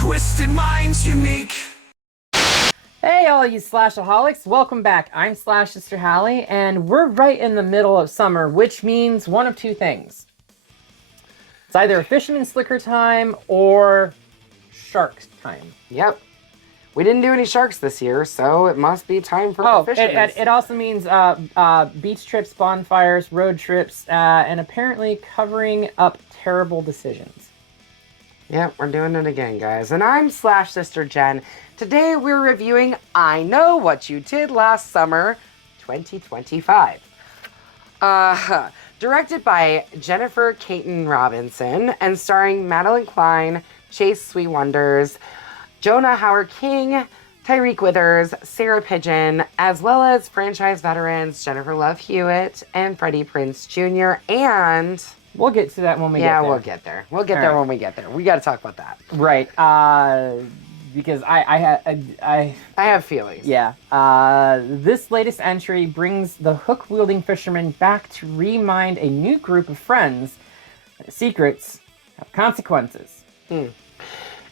Twisted minds unique. Hey, all you slashaholics, welcome back. I'm Slash Sister Hallie, and we're right in the middle of summer, which means one of two things. It's either a fisherman slicker time or shark time. Yep. We didn't do any sharks this year, so it must be time for fishermen. It also means beach trips, bonfires, road trips, and apparently covering up terrible decisions. Yep, we're doing it again, guys. And I'm Slash Sister Jen. Today we're reviewing I Know What You Did Last Summer 2025. Directed by Jennifer Caton Robinson and starring Madeline Klein, Chase Sweet Wonders, Jonah Hauer-King, Tyreek Withers, Sarah Pigeon, as well as franchise veterans Jennifer Love Hewitt and Freddie Prinze Jr. and... We'll get to that when we get there. Yeah, we'll get there. We'll get there when we get there. We got to talk about that. Right. Because I have feelings. Yeah. This latest entry brings the hook-wielding fisherman back to remind a new group of friends that secrets have consequences. And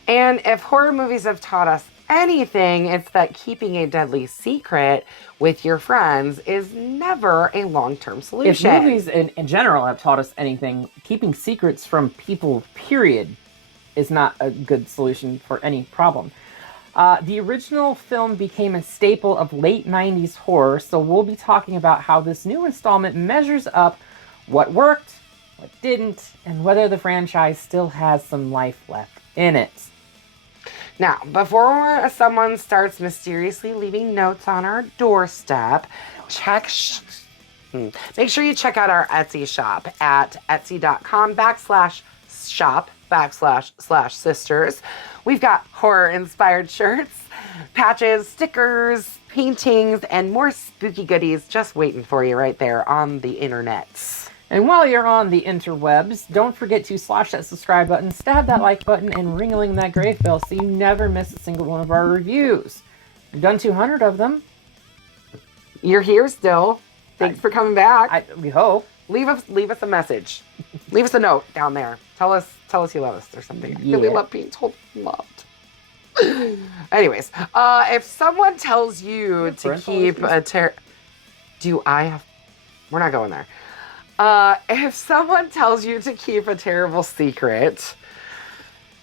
if horror movies have taught us anything, it's that keeping a deadly secret with your friends is never a long-term solution. If movies in general have taught us anything, keeping secrets from people, period, is not a good solution for any problem. The original film became a staple of late 90s horror, so we'll be talking about how this new installment measures up what worked, what didn't, and whether the franchise still has some life left in it. Now, before someone starts mysteriously leaving notes on our doorstep, make sure you check out our Etsy shop at etsy.com/shop//sisters. We've got horror-inspired shirts, patches, stickers, paintings, and more spooky goodies just waiting for you right there on the internets. And while you're on the interwebs, don't forget to slash that subscribe button, stab that like button, and ring-a-ling that grave bell so you never miss a single one of our reviews. We've done 200 of them. You're here still. Thanks for coming back. We hope. Leave us a message. Leave us a note down there. Tell us you love us or something. I really love being told loved. Anyways, if someone tells you to keep a we're not going there. If someone tells you to keep a terrible secret,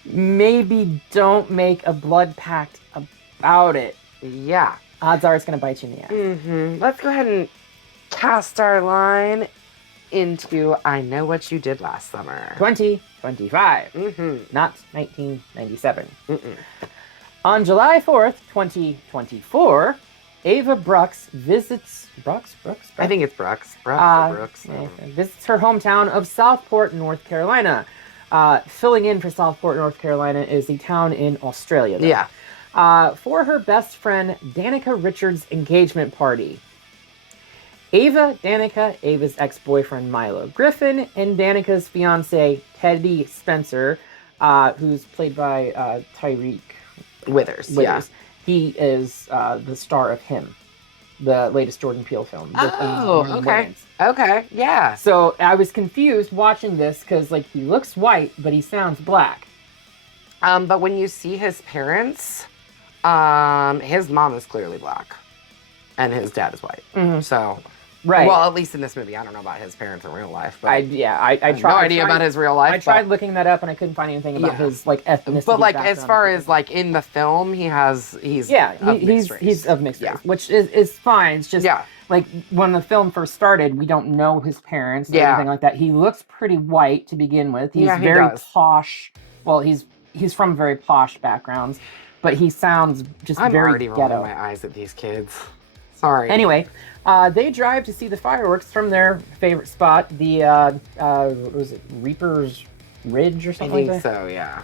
maybe don't make a blood pact about it. Yeah. Odds are it's going to bite you in the ass. Let's go ahead and cast our line into I Know What You Did Last Summer. 2025. Not 1997. On July 4th, 2024, Ava Brooks visits... Brooks? I think it's Brooks. Brooks. Visits her hometown of Southport, North Carolina. Filling in for Southport, North Carolina is the town in Australia. Though. Yeah. For her best friend Danica Richards' engagement party. Ava's ex-boyfriend Milo Griffin, and Danica's fiance Teddy Spencer, who's played by Tyreek Withers. Yeah. He is the star of Him, the latest Jordan Peele film. Okay. Okay, yeah. So I was confused watching this because, he looks white, but he sounds black. But when you see his parents, his mom is clearly black, and his dad is white. So, right. Well, at least in this movie, I don't know about his parents in real life. But I have no idea about his real life. I tried looking that up, and I couldn't find anything about his ethnicity. But as far as in the film, he's of mixed race. He's of mixed race, which is fine. It's just when the film first started, we don't know his parents or anything like that. He looks pretty white to begin with. He's very posh. Well, he's from very posh backgrounds, but he sounds just very ghetto. I'm already rolling my eyes at these kids. Sorry. Anyway, they drive to see the fireworks from their favorite spot, the what was it, Reaper's Ridge or something? I think so, yeah.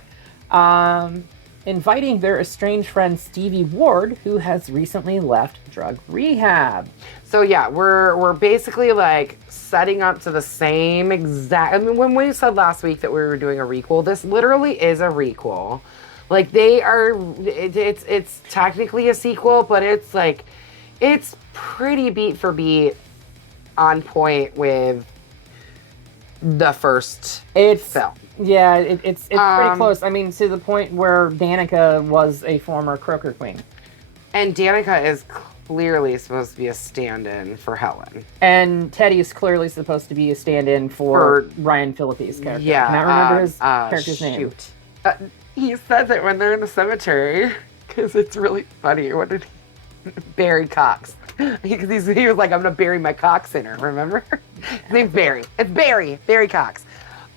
Inviting their estranged friend Stevie Ward, who has recently left drug rehab. So yeah, we're basically setting up to the same exact. I mean, when we said last week that we were doing a requel, this literally is a requel. They are. It's technically a sequel, but it's pretty beat for beat on point with the first It's film. Yeah, it's pretty close. I mean, to the point where Danica was a former Croaker Queen. And Danica is clearly supposed to be a stand-in for Helen. And Teddy is clearly supposed to be a stand-in for Ryan Phillippe's character. Yeah. Can I remember his character's name? He says it when they're in the cemetery, because it's really funny. What did he... Barry Cox. Because he was like, I'm going to bury my Cox in her, remember? His name's Barry. It's Barry. Barry Cox.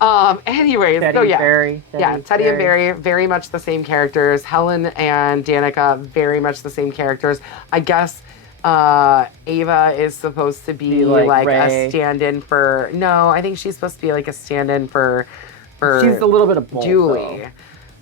Anyways, Teddy, so yeah. Barry, Teddy and Barry, very much the same characters. Helen and Danica, very much the same characters. I guess Ava is supposed to be like a stand-in for... No, I think she's supposed to be like a stand-in for she's a little bit of both, Julie. Though.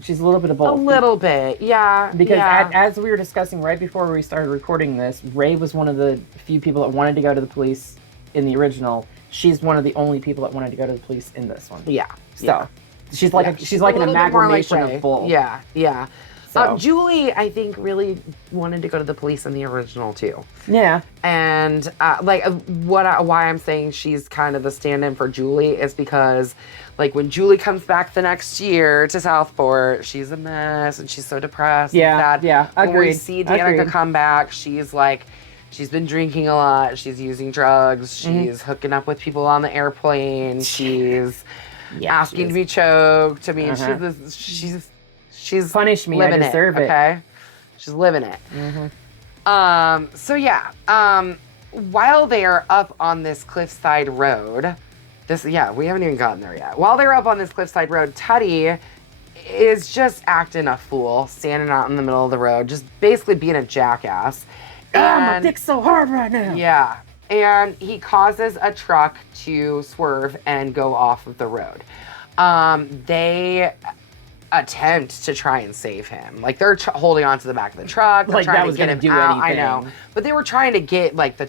She's a little bit of both. A little bit, yeah. Because as we were discussing right before we started recording this, Ray was one of the few people that wanted to go to the police in the original. She's one of the only people that wanted to go to the police in this one. Yeah. So she's like she's like an amalgamation of both. Yeah, yeah. So. Julie, I think, really wanted to go to the police in the original too. Yeah. And why I'm saying she's kind of the stand-in for Julie is because, like, when Julie comes back the next year to Southport, she's a mess and she's so depressed. Yeah. And sad. Yeah. Agreed. When we see Danica come back, she's like, she's been drinking a lot. She's using drugs. She's hooking up with people on the airplane. She's asking to be choked. I mean, she's punish me. I deserve it. Okay, she's living it. So yeah. While they are up on this cliffside road, we haven't even gotten there yet. While they're up on this cliffside road, Teddy is just acting a fool, standing out in the middle of the road, just basically being a jackass. My dick's so hard right now. Yeah. And he causes a truck to swerve and go off of the road. They attempt to try and save him. Like, they're holding on to the back of the truck. They're like trying that to was get going him to do out. anything. I know. But they were trying to get, like, the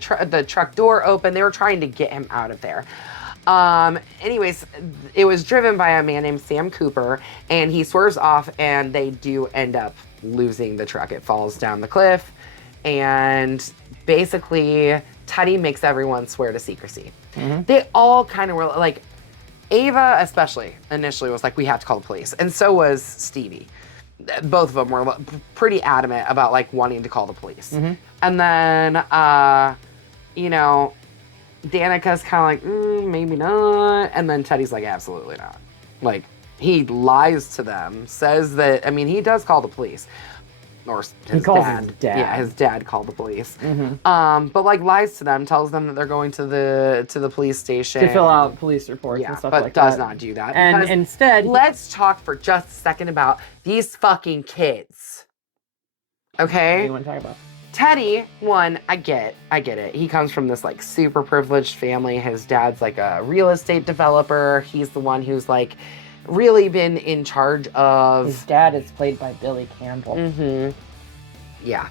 truck door open. They were trying to get him out of there. Anyways, it was driven by a man named Sam Cooper, and he swerves off, and they do end up losing the truck. It falls down the cliff, and basically, Teddy makes everyone swear to secrecy. They all kind of were like, Ava especially initially was like, we have to call the police. And so was Stevie. Both of them were pretty adamant about like wanting to call the police. And then, Danica's kind of like, maybe not. And then Teddy's like, absolutely not. Like, he lies to them, says that, I mean, he does call the police. Or his dad. Yeah, his dad called the police. But like lies to them, tells them that they're going to the police station to fill out police reports and stuff like that. But does not do that. And instead, let's talk for just a second about these fucking kids. Okay? What do you want to talk about? Teddy, I get it. He comes from this like super privileged family. His dad's like a real estate developer. He's the one who's like really been in charge of... His dad is played by Billy Campbell. Yeah.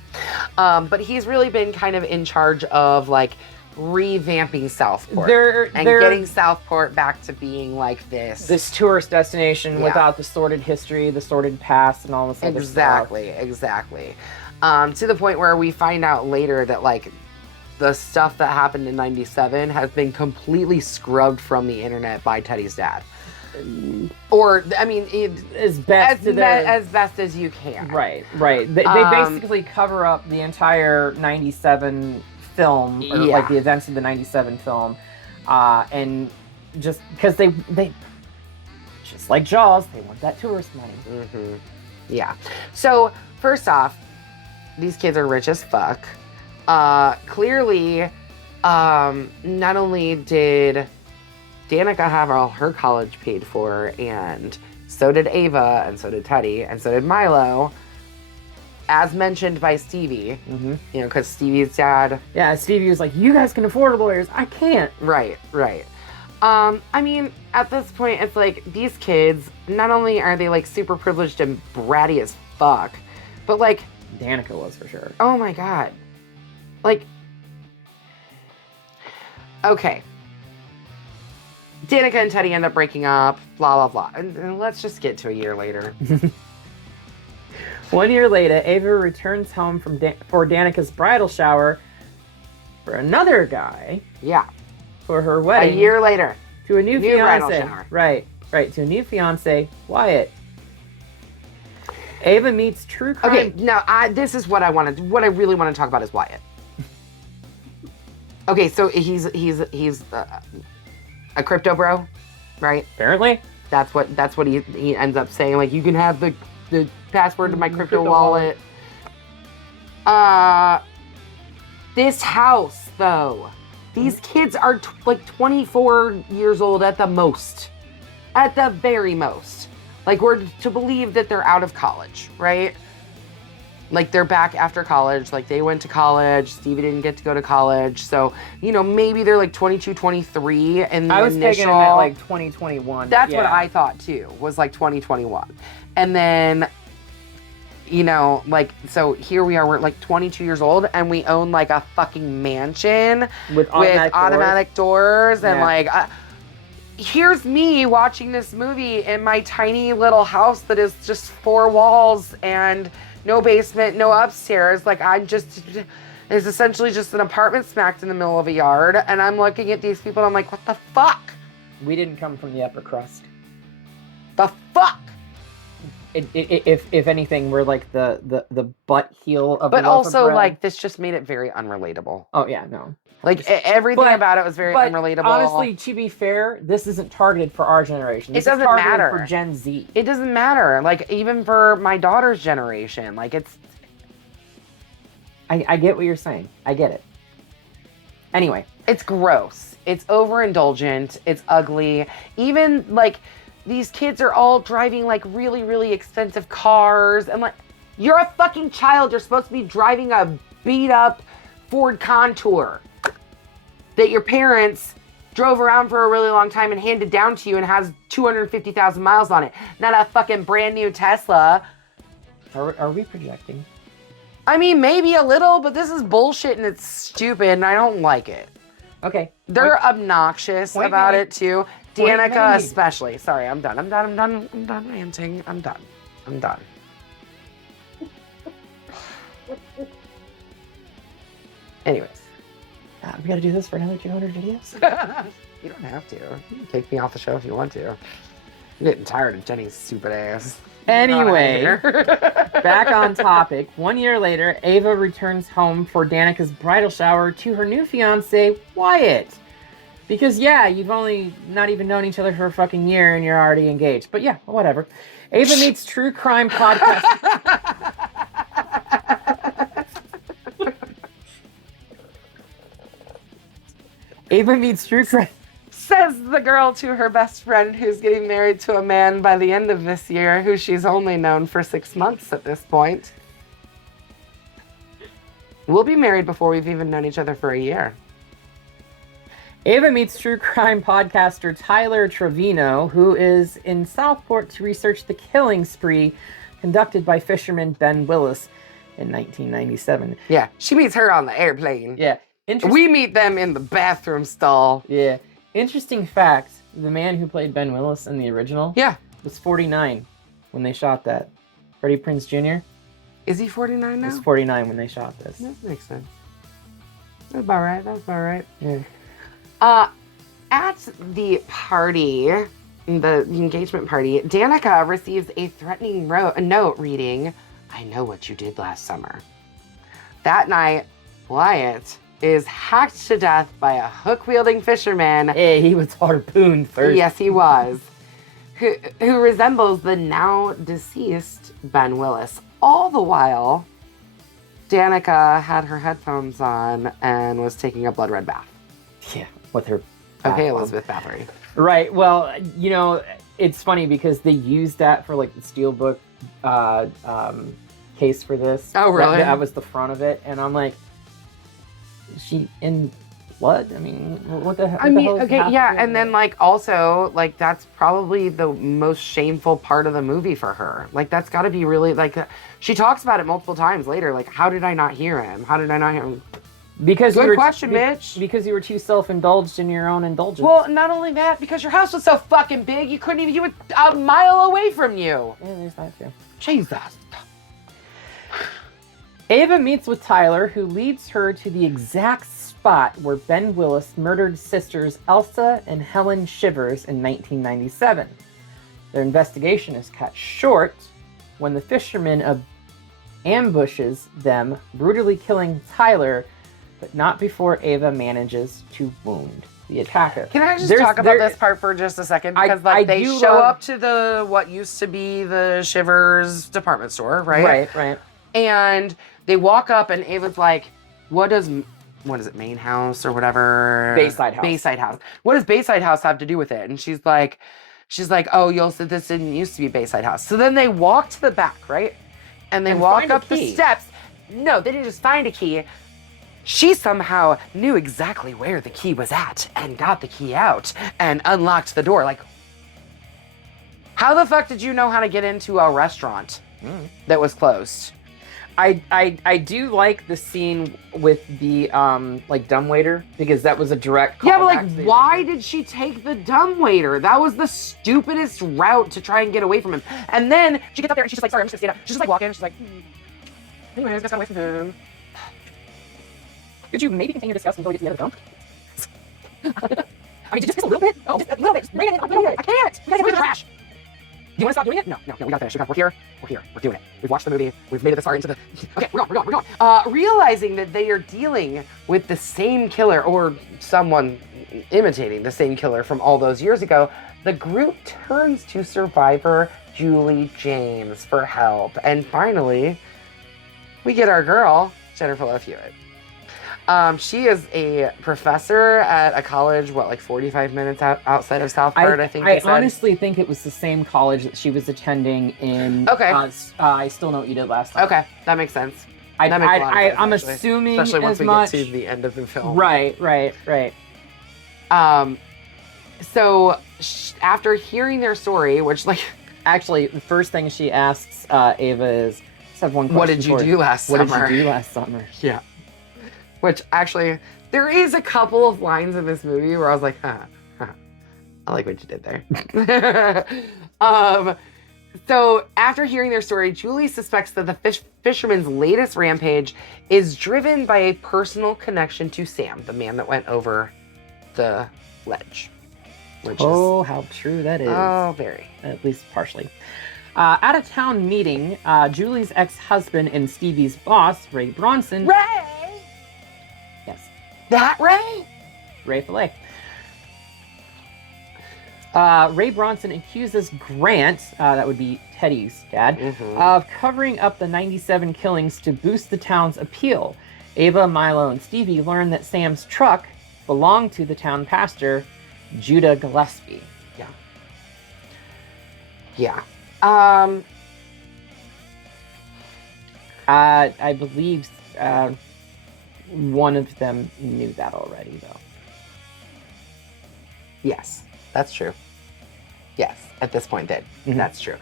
But he's really been kind of in charge of, like, revamping Southport. And getting Southport back to being, like, this tourist destination without the sordid history, the sordid past, and all this other stuff. Exactly. To the point where we find out later that, like, the stuff that happened in 97 has been completely scrubbed from the internet by Teddy's dad. Or, I mean, as best as you can. Right. They basically cover up the entire 97 film, or like the events of the 97 film, and just because they just like Jaws, they want that tourist money. Yeah. So, first off, these kids are rich as fuck. Clearly, not only did Danica have all her college paid for, and so did Ava, and so did Teddy, and so did Milo, as mentioned by Stevie. Because Stevie's dad... Yeah, Stevie was like, you guys can afford lawyers, I can't. Right. I mean, at this point, it's like, these kids, not only are they, like, super privileged and bratty as fuck, but, like... Danica was, for sure. Oh, my God. Like... Okay. Danica and Teddy end up breaking up, blah, blah, blah. And let's just get to a year later. 1 year later, Ava returns home for Danica's bridal shower for another guy. Yeah. For her wedding. A year later. to a new bridal fiance. shower. Right, to a new fiance, Wyatt. Ava meets true crime. Okay, now this is what I really want to talk about is Wyatt. Okay, so he's a crypto bro, right? Apparently. That's what he ends up saying. Like, you can have the password to my crypto wallet. This house, though. These kids are like 24 years old at the most. At the very most. Like, we're to believe that they're out of college, right? Like, they're back after college. Like, they went to college. Stevie didn't get to go to college. So, maybe they're like 22, 23. And I was taking it at like 2021. That's what I thought too, was like 2021. And then, so here we are, we're like 22 years old and we own like a fucking mansion with automatic doors. And like, here's me watching this movie in my tiny little house that is just 4 walls and no basement, no upstairs. Like, it's essentially just an apartment smacked in the middle of a yard. And I'm looking at these people and I'm like, what the fuck? We didn't come from the upper crust. The fuck? If anything, we're like the butt heel of. But the loaf also, of bread. like, this just made it very unrelatable. Oh yeah, no. Like, everything about it was very unrelatable. Honestly, to be fair, this isn't targeted for our generation. This doesn't is targeted matter for Gen Z. It doesn't matter. Like, even for my daughter's generation, like, it's. I get what you're saying. I get it. Anyway, it's gross. It's overindulgent. It's ugly. Even like, these kids are all driving like really, really expensive cars, and like, you're a fucking child. You're supposed to be driving a beat up Ford Contour that your parents drove around for a really long time and handed down to you and has 250,000 miles on it. Not a fucking brand new Tesla. Are we projecting? I mean, maybe a little, but this is bullshit and it's stupid and I don't like it. Okay. They're obnoxious about it too. Danica especially. Sorry, I'm done ranting. I'm done. Anyways. We gotta do this for another 200 videos? You don't have to. You can take me off the show if you want to. I'm getting tired of Jenny's stupid ass. Anyway, back on topic. 1 year later, Ava returns home for Danica's bridal shower to her new fiance, Wyatt. Because, yeah, you've only not even known each other for a fucking year and you're already engaged. But yeah, whatever. Ava meets true crime podcast. Ava meets true crime. Says the girl to her best friend who's getting married to a man by the end of this year, who she's only known for 6 months at this point. We'll be married before we've even known each other for a year. Ava meets true crime podcaster Tyler Trevino, who is in Southport to research the killing spree conducted by fisherman Ben Willis in 1997. Yeah, she meets her on the airplane. Yeah. We meet them in the bathroom stall. Yeah. Interesting fact, the man who played Ben Willis in the original was 49 when they shot that. Freddie Prinze Jr. Is he 49 now? He was 49 when they shot this. That makes sense. That's about right. Yeah. At the party, the engagement party, Danica receives a threatening note reading, "I know what you did last summer." That night, Wyatt is hacked to death by a hook-wielding fisherman. Hey, he was harpooned first. Yes, he was. Who resembles the now deceased Ben Willis. All the while, Danica had her headphones on and was taking a blood red bath. Yeah, with her. Okay, Elizabeth Bathory. Right. Well, it's funny because they used that for like the Steelbook case for this. Oh, really? That was the front of it, and I'm like, is she in blood? I mean, what the hell? Okay, yeah, and then like also like that's probably the most shameful part of the movie for her. Like that's got to be really like she talks about it multiple times later. Like, how did I not hear him? How did I not hear him? Because Good question, Mitch. Because you were too self-indulged in your own indulgence. Well, not only that, because your house was so fucking big, you were a mile away from you. Yeah, there's that too. Jesus. Ava meets with Tyler, who leads her to the exact spot where Ben Willis murdered sisters Elsa and Helen Shivers in 1997. Their investigation is cut short when the fisherman ambushes them, brutally killing Tyler, but not before Ava manages to wound the attacker. Can I just talk about this part for just a second? Because they show up to the what used to be the Shivers department store, right? Right. And they walk up and Ava's like, what is it, Main House or whatever? Bayside House. Bayside House. What does Bayside House have to do with it? And she's like, oh, you'll say this didn't used to be Bayside House. So then they walk to the back, right? And they walk up the steps. No, they didn't just find a key. She somehow knew exactly where the key was at and got the key out and unlocked the door. Like, how the fuck did you know how to get into a restaurant that was closed? I do like the scene with the dumbwaiter, because that was a direct call. Yeah, but like, why did she take the dumbwaiter? That was the stupidest route to try and get away from him. And then she gets up there and she's just like, sorry, I'm just gonna stand up. She's just like walking and she's like, anyways, just got away from him. Could you maybe continue discussing until we get to the end of the film? I mean, just a little bit. Oh, just a little bit. Just bring it in. I can't. We gotta get rid of the trash. Do you want to stop doing it? No, we gotta finish. We're here. We're doing it. We've watched the movie. We've made it this far into the... Okay, we're going. Realizing that they are dealing with the same killer, or someone imitating the same killer from all those years ago, the group turns to survivor Julie James for help. And finally, we get our girl, Jennifer Love Hewitt. She is a professor at a college, 45 minutes outside of Southport, I think. I honestly think it was the same college that she was attending in. Okay. I Still Know What You Did Last time. Okay, that makes sense. I'm assuming especially once we get to the end of the film. Right. So after hearing their story, which actually the first thing she asks Ava is, just have one question. What did you do last summer? What did you do last summer? Yeah. Which actually, there is a couple of lines in this movie where I was like, I like what you did there. So after hearing their story, Julie suspects that the fisherman's latest rampage is driven by a personal connection to Sam, the man that went over the ledge. How true that is. Oh, very. At least partially. At a town meeting, Julie's ex-husband and Stevie's boss, Ray Bronson... Ray! Yes. That Ray? Ray Fillet. Ray Bronson accuses Grant, that would be Teddy's dad, of covering up the 97 killings to boost the town's appeal. Ava, Milo, and Stevie learn that Sam's truck belonged to the town pastor, Judah Gillespie. Yeah. I believe one of them knew that already, though. Yes, that's true. Yes, at this point did. That's true.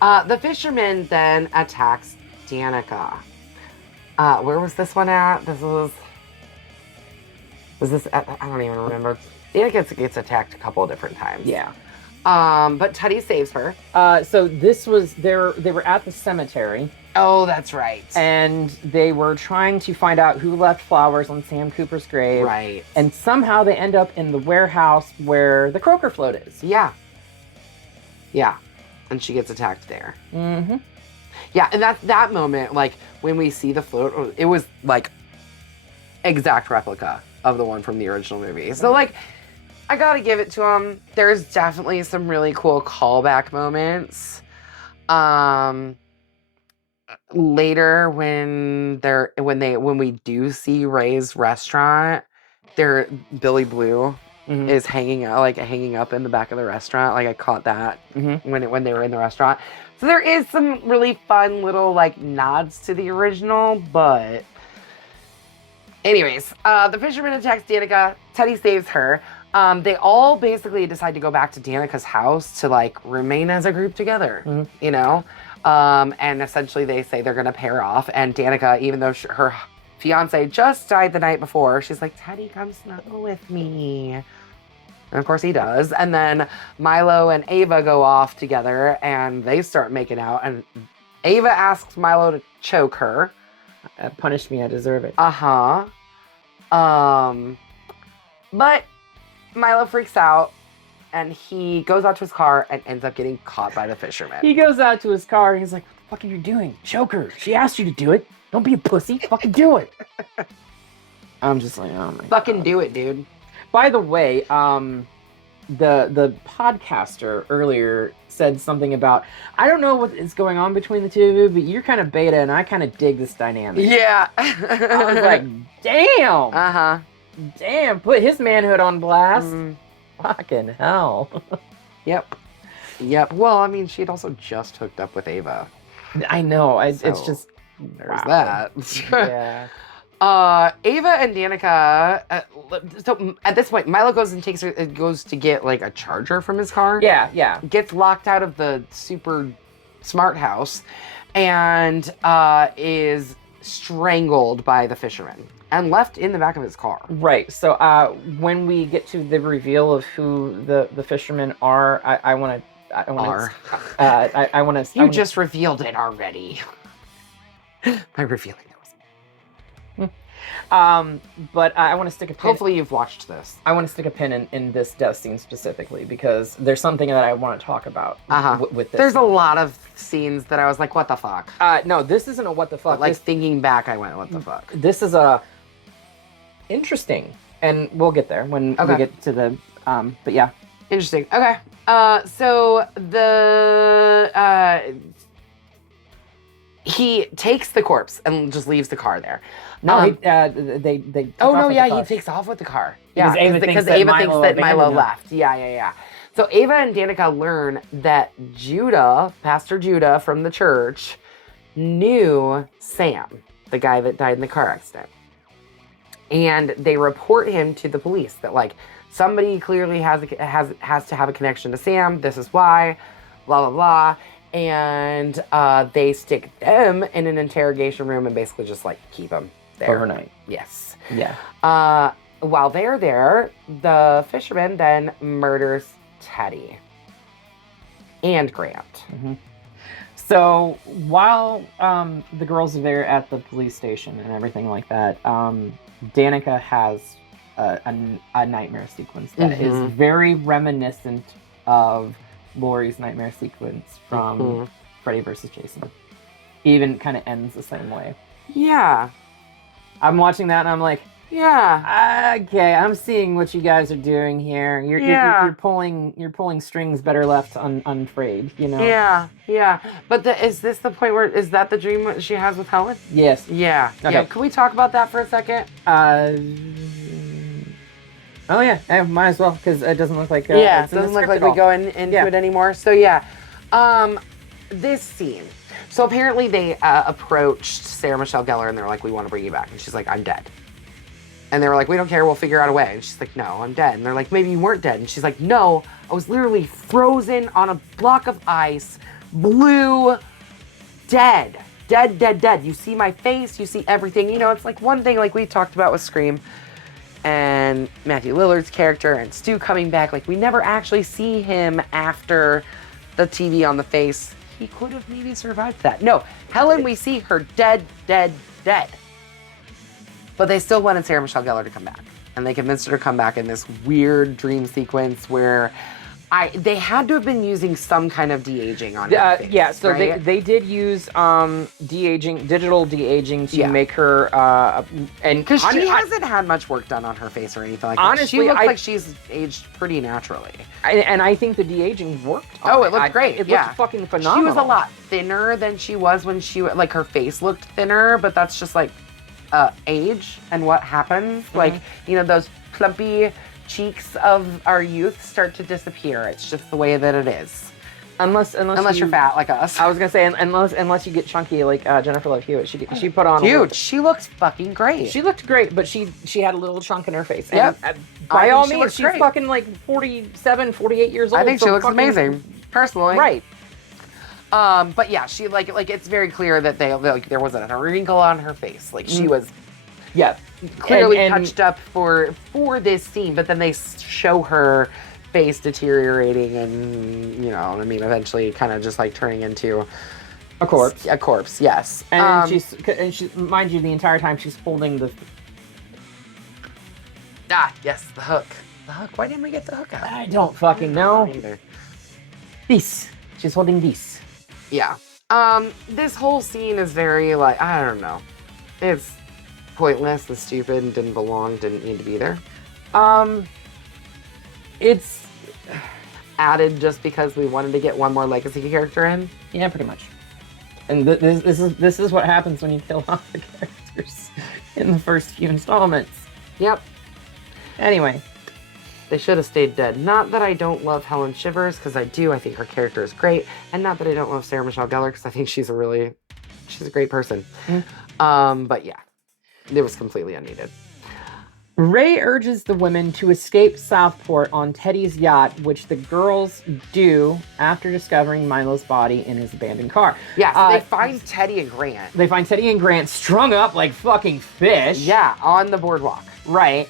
The fisherman then attacks Danica. Where was this one at? Was this? I don't even remember. Danica gets attacked a couple of different times. Yeah. But Teddy saves her. So this was they were at the cemetery. Oh, that's right. And they were trying to find out who left flowers on Sam Cooper's grave. Right. And somehow they end up in the warehouse where the croaker float is. Yeah. And she gets attacked there. Mm-hmm. Yeah, and that moment, when we see the float, it was exact replica of the one from the original movie. So I gotta give it to them. There's definitely some really cool callback moments. Later when we do see Ray's restaurant, Billy Blue is hanging up in the back of the restaurant. I caught that when they were in the restaurant. So there is some really fun little nods to the original, but anyways, the fisherman attacks Danica. Teddy saves her. They all basically decide to go back to Danica's house to remain as a group together, you know? And essentially they say they're going to pair off. And Danica, even though her fiance just died the night before, she's like, Teddy, come snuggle with me. And of course he does. And then Milo and Ava go off together and they start making out. And Ava asks Milo to choke her. Punish me, I deserve it. But Milo freaks out, and he goes out to his car and ends up getting caught by the fisherman. He goes out to his car and he's like, what the fuck are you doing? Choke her. She asked you to do it. Don't be a pussy. Fucking do it. I'm just like, oh my Fucking God. do it, dude. By the way, the podcaster earlier said something about, I don't know what is going on between the two of you, but you're kind of beta and I kind of dig this dynamic. Yeah. I was like, damn. Uh-huh. Damn, put his manhood on blast. Mm. Fucking hell. Yep. Well, I mean, she had also just hooked up with Ava. I know. It's So, just, There's wow. that. Yeah. Ava and Danica. So at this point, Milo goes and goes to get like a charger from his car. Yeah. Gets locked out of the super smart house, and is strangled by the fisherman and left in the back of his car. Right. So when we get to the reveal of who the fishermen are, I want to. You just revealed it already. By revealing it was. But I want to stick a pin. Hopefully you've watched this. I want to stick a pin in this death scene specifically because there's something that I want to talk about with this. There's a lot of scenes that I was like, what the fuck? No, this isn't a what the fuck. But, like, thinking back, I went, what the fuck? This is a interesting, and we'll get there when we get to the. But yeah. Interesting. Okay. So he takes the corpse and just leaves the car there. No, they. Oh no, yeah, he takes off with the car. Yeah, because Ava thinks that Milo left. Yeah. So Ava and Danica learn that Pastor Judah from the church, knew Sam, the guy that died in the car accident, and they report him to the police that like somebody clearly has to have a connection to Sam. This is why, blah blah blah. And they stick them in an interrogation room and basically just like keep them there overnight. Yes. Yeah. While they're there, the fisherman then murders Teddy and Grant. Mm-hmm. So while the girls are there at the police station and everything like that, Danica has a nightmare sequence that is very reminiscent of Laurie's nightmare sequence from Freddy vs. Jason. Even kind of ends the same way. Yeah. I'm watching that and I'm like, yeah. Okay, I'm seeing what you guys are doing here. You're pulling strings better left unfrayed, you know? Yeah. But is this the point where, is that the dream that she has with Helen? Yes. Yeah. Okay. Yeah. Can we talk about that for a second? Oh yeah, might as well because it doesn't look like. It doesn't look like we go into it anymore. So yeah, this scene. So apparently they approached Sarah Michelle Gellar and they're like, "We want to bring you back," and she's like, "I'm dead." And they were like, "We don't care. We'll figure out a way." And she's like, "No, I'm dead." And they're like, "Maybe you weren't dead." And she's like, "No, I was literally frozen on a block of ice, blue, dead. You see my face. You see everything. You know, it's like one thing like we talked about with Scream." And Matthew Lillard's character and Stu coming back, like we never actually see him after the TV on the face. He could have maybe survived that. No, Helen, we see her dead. But they still wanted Sarah Michelle Gellar to come back. And they convinced her to come back in this weird dream sequence where they had to have been using some kind of de-aging on her face. Yeah, so right? they did use de-aging, digital de-aging to make her and because she hasn't had much work done on her face or anything like that. Honestly, she looks like she's aged pretty naturally. And I think the de-aging worked. Oh, it looked great. It looked fucking phenomenal. She was a lot thinner than she was when like her face looked thinner, but that's just like age and what happens. Mm-hmm. Like, you know, those plumpy cheeks of our youth start to disappear. It's just the way that it is. Unless you're fat like us. I was gonna say unless you get chunky like Jennifer Love Hewitt. She put on huge. She looks fucking great. She looked great, but she had a little chunk in her face. Yep. And, by all means, she's great. Fucking like 47, 48 years old. I think she looks amazing, personally. Right. But yeah, she like it's very clear that there wasn't a wrinkle on her face. Like she was. Yeah. Clearly touched up for this scene, but then they show her face deteriorating and, you know, I mean, eventually kind of just like turning into a corpse. A corpse, yes. And she's mind you, the entire time she's holding Yes, the hook. The hook. Why didn't we get the hook out? I don't fucking know. Either. This. She's holding this. Yeah. This whole scene is very, like, I don't know. It's pointless and stupid and didn't belong, didn't need to be there. It's added just because we wanted to get one more legacy character in. Yeah, pretty much. And this is what happens when you kill off the characters in the first few installments. Yep. Anyway. They should have stayed dead. Not that I don't love Helen Shivers, because I do. I think her character is great. And not that I don't love Sarah Michelle Gellar, because I think she's a great person. Mm. But yeah, it was completely unneeded. Ray urges the women to escape Southport on Teddy's yacht, which the girls do after discovering Milo's body in his abandoned car. Yeah, so they find Teddy and Grant. They find Teddy and Grant strung up like fucking fish. Yeah, on the boardwalk. Right.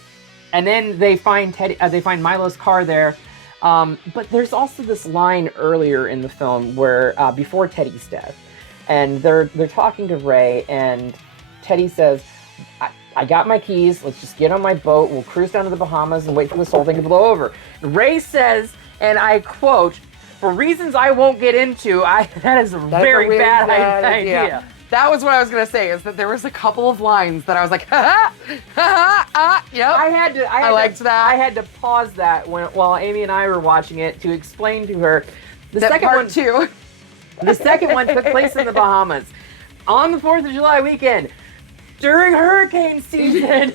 And then they find Milo's car there. But there's also this line earlier in the film where before Teddy's death, and they're talking to Ray, and Teddy says, I got my keys. Let's just get on my boat. We'll cruise down to the Bahamas and wait for this whole thing to blow over. Ray says, and I quote, "For reasons I won't get into, that is a very bad idea." That was what I was gonna say. Is that there was a couple of lines that I was like, ha ha, yep. I liked that. I had to pause that while Amy and I were watching it to explain to her The second one took place in the Bahamas on the 4th of July weekend during hurricane season.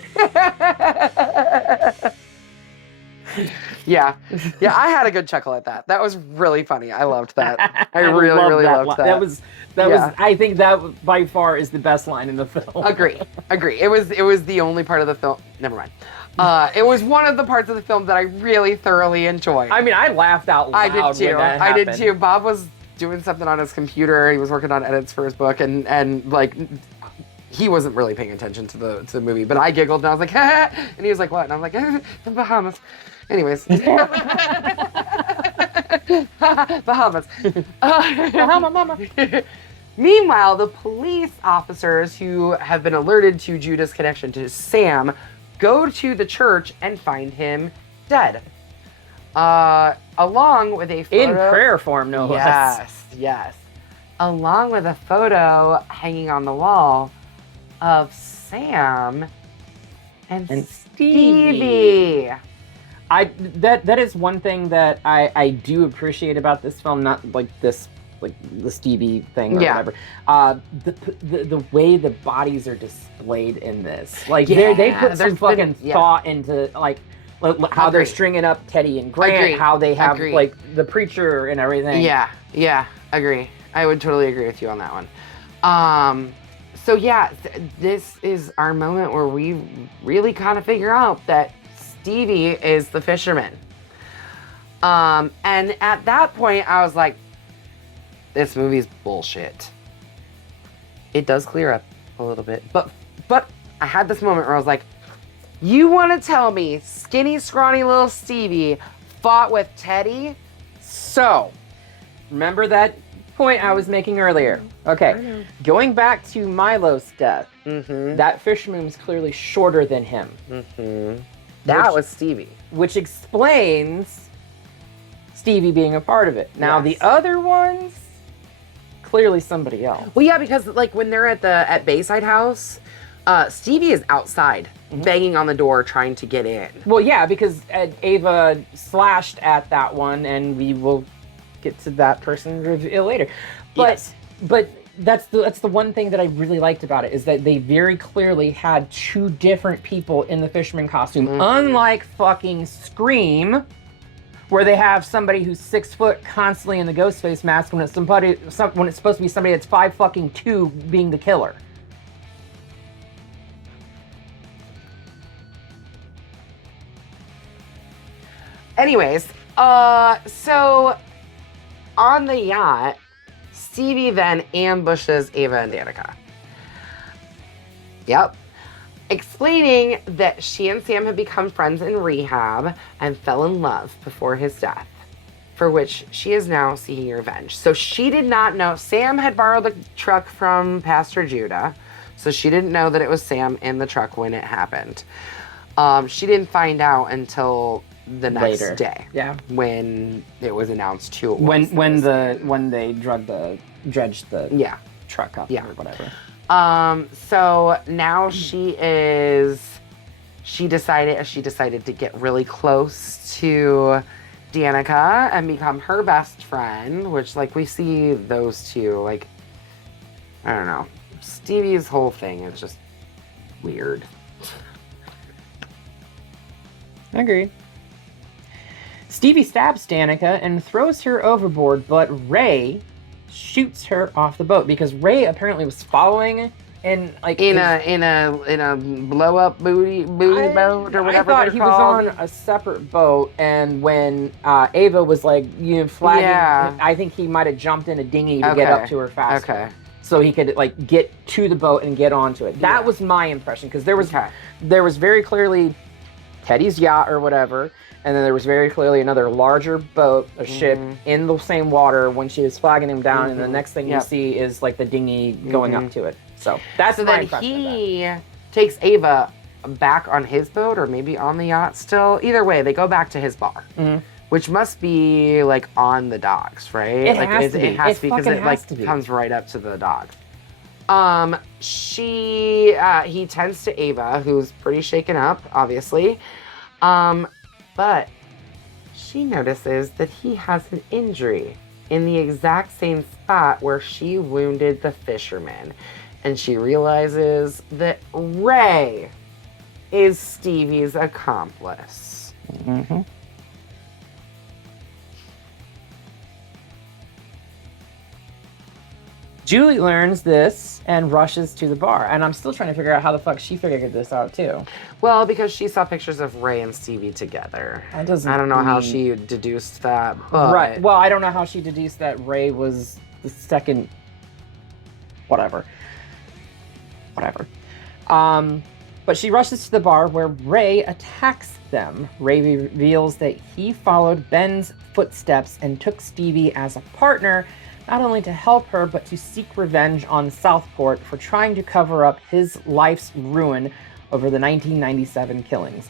Yeah, I had a good chuckle at that. That was really funny. I loved that. I really loved that. That was. I think that by far is the best line in the film. Agree. It was the only part of the film. Never mind. It was one of the parts of the film that I really thoroughly enjoyed. I mean, I laughed out loud. I did too. When that happened. I did too. Bob was doing something on his computer. He was working on edits for his book, and like, he wasn't really paying attention to the movie. But I giggled and I was like, ha! And he was like, what? And I'm like, the Bahamas. Anyways. Bahamas. Bahama mama. Meanwhile, the police officers who have been alerted to Judah's connection to Sam go to the church and find him dead. Along with a photo. In prayer form, no less. Yes. Along with a photo hanging on the wall of Sam and Stevie. That is one thing that I do appreciate about this film, not like this, like the Stevie thing or whatever. The way the bodies are displayed in this, like they put some fucking thought into like how they're stringing up Teddy and Grant, how they have like the preacher and everything. Yeah, agree. I would totally agree with you on that one. So yeah, this is our moment where we really kind of figure out that Stevie is the fisherman. And at that point, I was like, this movie's bullshit. It does clear up a little bit. But I had this moment where I was like, you want to tell me skinny, scrawny little Stevie fought with Teddy? So, remember that point I was making earlier. Okay, going back to Milo's death, that fisherman was clearly shorter than him. That was Stevie. Which explains Stevie being a part of it. Now, the other ones, clearly somebody else. Well, yeah, because like when they're at Bayside House, Stevie is outside, banging on the door, trying to get in. Well, yeah, because Ava slashed at that one, and we will get to that person reveal later. But that's the one thing that I really liked about it, is that they very clearly had two different people in the fisherman costume, unlike fucking Scream, where they have somebody who's 6 foot constantly in the ghost face mask when it's supposed to be somebody that's 5'2" being the killer. Anyways, so on the yacht, Stevie then ambushes Ava and Danica. Yep. Explaining that she and Sam had become friends in rehab and fell in love before his death, for which she is now seeking revenge. So she did not know. Sam had borrowed the truck from Pastor Judah, so she didn't know that it was Sam in the truck when it happened. She didn't find out until the next Later. day. Yeah. When it was announced who it was. When they dredged the Yeah. truck up Yeah. or whatever. So now she decided to get really close to Danica and become her best friend, which, like, we see those two, like, I don't know. Stevie's whole thing is just weird. Agreed. Stevie stabs Danica and throws her overboard, but Ray shoots her off the boat because Ray apparently was following in a blow up booty boat or whatever. I thought he was on a separate boat, and when Ava was like flagging, I think he might have jumped in a dinghy to get up to her faster. Okay. So he could like get to the boat and get onto it. That was my impression because there was very clearly Teddy's yacht or whatever, and then there was very clearly another larger boat, a ship in the same water when she was flagging him down, and the next thing you see is like the dinghy going up to it. So that's my impression. He takes Ava back on his boat, or maybe on the yacht still. Either way, they go back to his bar. Which must be like on the docks, right? It has to be. It has to be because it like comes right up to the dock. He tends to Ava, who's pretty shaken up, obviously. But she notices that he has an injury in the exact same spot where she wounded the fisherman. And she realizes that Ray is Stevie's accomplice. Julie learns this and rushes to the bar, and I'm still trying to figure out how the fuck she figured this out too. Well, because she saw pictures of Ray and Stevie together. I don't know how she deduced that. But... Right. Well, I don't know how she deduced that Ray was the second. Whatever. But she rushes to the bar where Ray attacks them. Ray reveals that he followed Ben's footsteps and took Stevie as a partner, not only to help her, but to seek revenge on Southport for trying to cover up his life's ruin over the 1997 killings.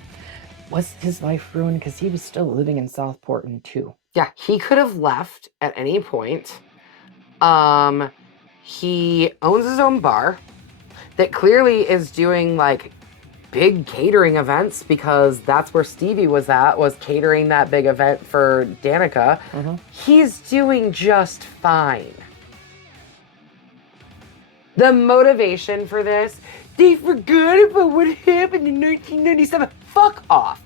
Was his life ruined? Because he was still living in Southport in 2. Yeah, he could have left at any point. He owns his own bar that clearly is doing, like, big catering events, because that's where Stevie was catering that big event for Danica. He's doing just fine. The motivation for this, they forgot about what happened in 1997. Fuck off.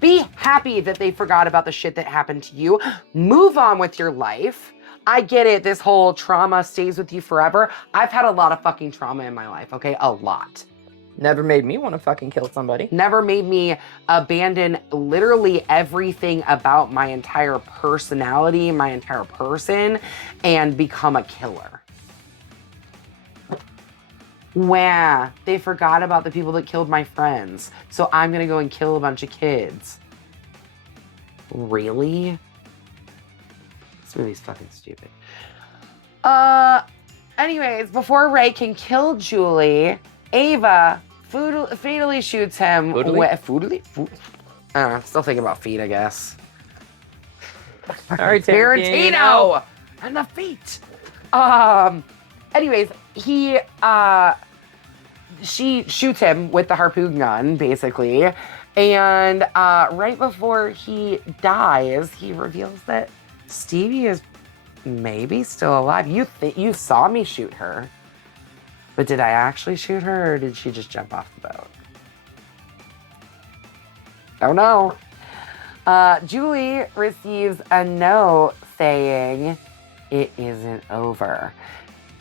Be happy that they forgot about the shit that happened to you. Move on with your life. I get it, this whole trauma stays with you forever. I've had a lot of fucking trauma in my life, okay? A lot. Never made me want to fucking kill somebody. Never made me abandon literally everything about my entire personality, my entire person, and become a killer. Wow, they forgot about the people that killed my friends, so I'm gonna go and kill a bunch of kids. Really? This movie's fucking stupid. Anyways, before Ray can kill Julie, Ava fatally shoots him with... still thinking about feet, I guess. All right, Tarantino! And the feet! Anyways, she shoots him with the harpoon gun, basically. And right before he dies, he reveals that Stevie is maybe still alive. You saw me shoot her. But did I actually shoot her, or did she just jump off the boat? Don't know. Julie receives a note saying it isn't over.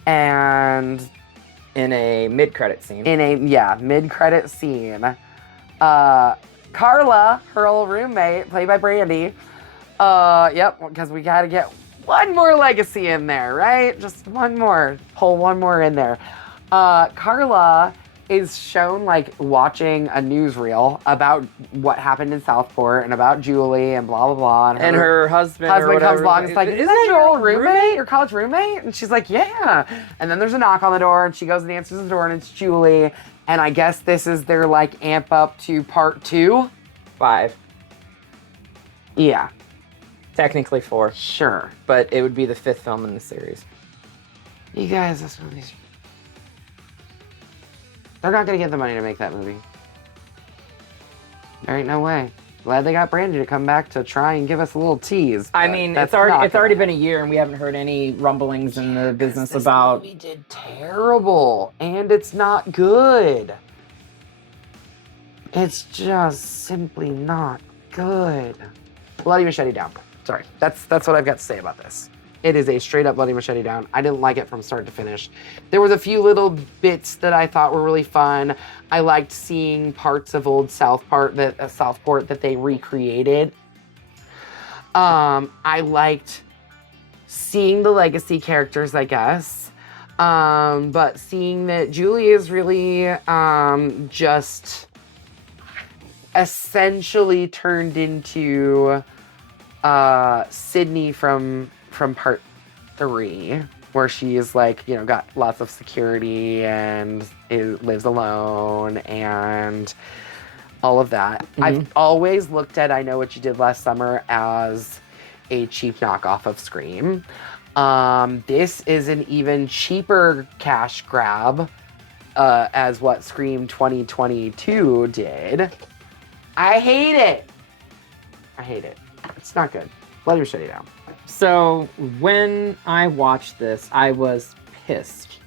And in a mid-credit scene. Mid-credit scene. Carla, her old roommate, played by Brandy. Because we gotta get one more legacy in there, right? Just one more. Pull one more in there. Carla is shown like watching a newsreel about what happened in Southport and about Julie and blah blah blah. And her husband comes along and is like, "Isn't that your old roommate, your college roommate?" And she's like, "Yeah." And then there's a knock on the door, and she goes and answers the door, and it's Julie. And I guess this is their like amp up to part 2. 5. Yeah, Technically 4. sure. But it would be the 5th film in the series. You guys, this movie's... They're not gonna get the money to make that movie. There ain't no way. Glad they got Brandy to come back to try and give us a little tease. I mean, it's already been a year, and we haven't heard any rumblings in the business this about. Movie did terrible, and it's not good. It's just simply not good. Bloody Machete down. Sorry, that's what I've got to say about this. It is a straight up Bloody Machete down. I didn't like it from start to finish. There was a few little bits that I thought were really fun. I liked seeing parts of old Southport that they recreated. I liked seeing the legacy characters, I guess. But seeing that Julie is really just essentially turned into Sydney from part 3, where she's like, you know, got lots of security and lives alone and all of that. Mm-hmm. I've always looked at I Know What You Did Last Summer as a cheap knockoff of Scream. This is an even cheaper cash grab as what Scream 2022 did. I hate it. It's not good. Let me shut you down. So when I watched this, I was pissed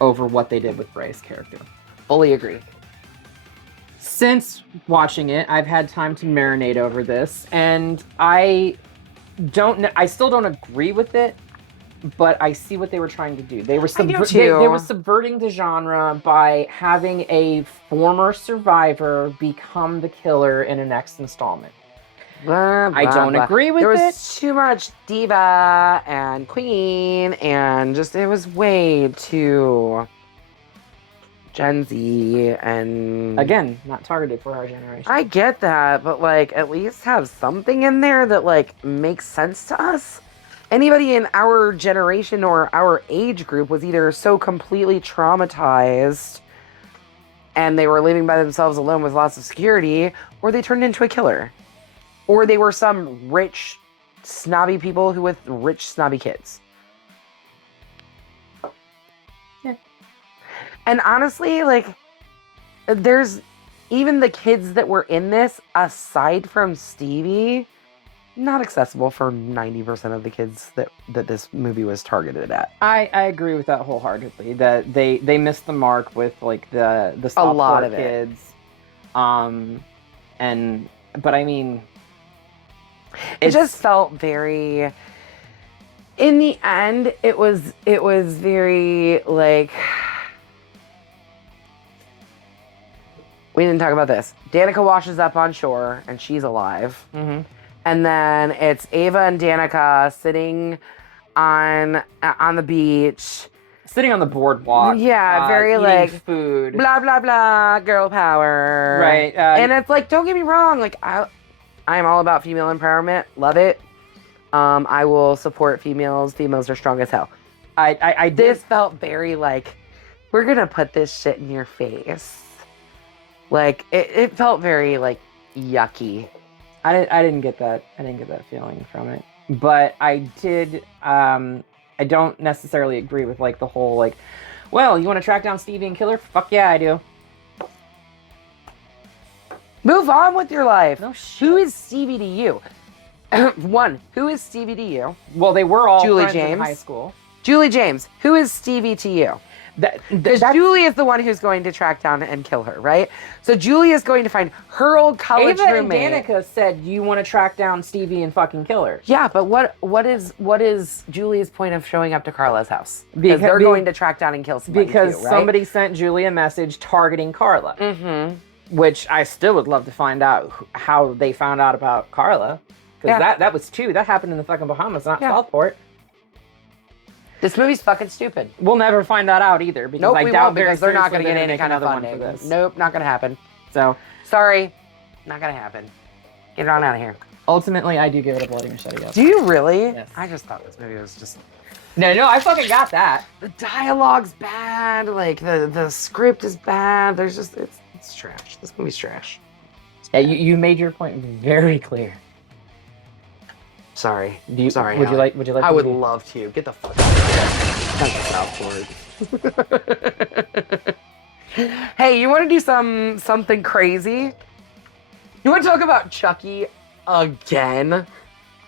over what they did with Bray's character. Fully agree. Since watching it, I've had time to marinate over this, and I still don't agree with it, but I see what they were trying to do. They were they were subverting the genre by having a former survivor become the killer in a next installment. Blah, blah, I don't blah. agree with it. There was too much diva and queen, and just it was way too Gen Z, and again, not targeted for our generation. I get that, but like at least have something in there that like makes sense to us. Anybody in our generation or our age group was either so completely traumatized and they were living by themselves alone with lots of security, or they turned into a killer. Or they were some rich, snobby people who with rich, snobby kids. Yeah. And honestly, like, there's even the kids that were in this, aside from Stevie, not accessible for 90% of the kids that this movie was targeted at. I agree with that wholeheartedly. That they missed the mark with like the Southport a lot of kids. But I mean, it just felt very. In the end, it was very like. We didn't talk about this. Danica washes up on shore and she's alive. Mm-hmm. And then it's Ava and Danica sitting on the beach. Sitting on the boardwalk. Yeah, very like food. Blah blah blah, girl power. Right. And it's like, don't get me wrong, like I'm all about female empowerment. Love it. I will support females. Females are strong as hell. This felt very like, we're gonna put this shit in your face. Like it felt very like yucky. I didn't get that. I didn't get that feeling from it. But I did. I don't necessarily agree with like the whole like, well, you want to track down Stevie and kill her? Fuck yeah, I do. Move on with your life. No shit. Who is Stevie to you? One, who is Stevie to you? Well, they were all Julie friends James. in high school. Julie James, who is Stevie to you? Because Julie is the one who's going to track down and kill her, right? So Julie is going to find her old college Ava roommate. and Danica said, you want to track down Stevie and fucking kill her. Yeah, but what is Julie's point of showing up to Carla's house? Because they're going to track down and kill somebody because too, right? somebody sent Julie a message targeting Carla. Mm-hmm. Which I still would love to find out how they found out about Carla. Because that was that happened in the fucking Bahamas, not Southport. This movie's fucking stupid. We'll never find that out either because Nope, I we doubt won't because they're not going to get gonna any make kind of another one funding. for this. Nope, not going to happen. So Sorry, not going to happen. Get it on out of here. ultimately, I do give it a bloody machete. Yes. Do you really? Yes. I just thought this movie was just... No, I fucking got that. The dialogue's bad. Like, the script is bad. There's just... It's trash. This movie's trash. Yeah, you made your point very clear. Sorry. Sorry. Would you like? I would to- love to. Get the fuck out of here. Southport. Hey, you want to do something crazy? You want to talk about Chucky again?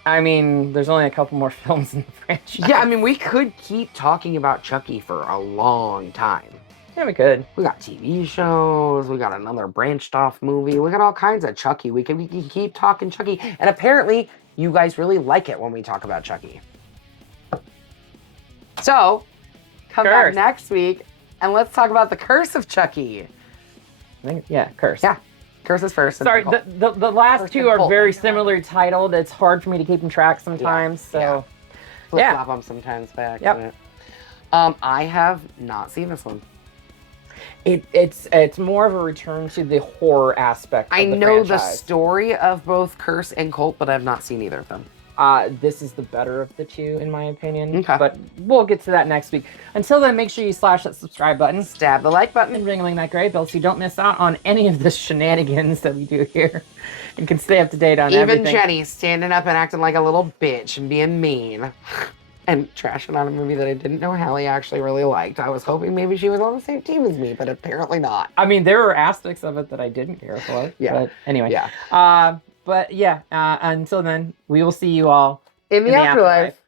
I mean, there's only a couple more films in the franchise. Yeah, I mean, we could keep talking about Chucky for a long time. Yeah, we could. We got TV shows. We got another branched off movie. We got all kinds of Chucky. We can keep talking Chucky. And apparently, you guys really like it when we talk about Chucky. So, come back next week and let's talk about the Curse of Chucky. Yeah, Curse. Yeah, Curse is first. Sorry, the last First two and are Cult. very similarly titled. It's hard for me to keep them track sometimes. So, Flip-flop them sometimes by accident. I have not seen this one. It's more of a return to the horror aspect of I the know the franchise. story of both Curse and Cult, but I've not seen either of them. This is the better of the two, in my opinion. Okay. But we'll get to that next week. Until then, make sure you slash that subscribe button Stab the like button. and ringling that gray bell so you don't miss out on any of the shenanigans that we do here. And can stay up to date on Even everything. Jenny standing up and acting like a little bitch and being mean. And trashing on a movie that I didn't know Hallie actually really liked. I was hoping maybe she was on the same team as me, but apparently not. I mean, there were aspects of it that I didn't care for. Yeah. But anyway. Yeah. But yeah, until then, we will see you all In the afterlife.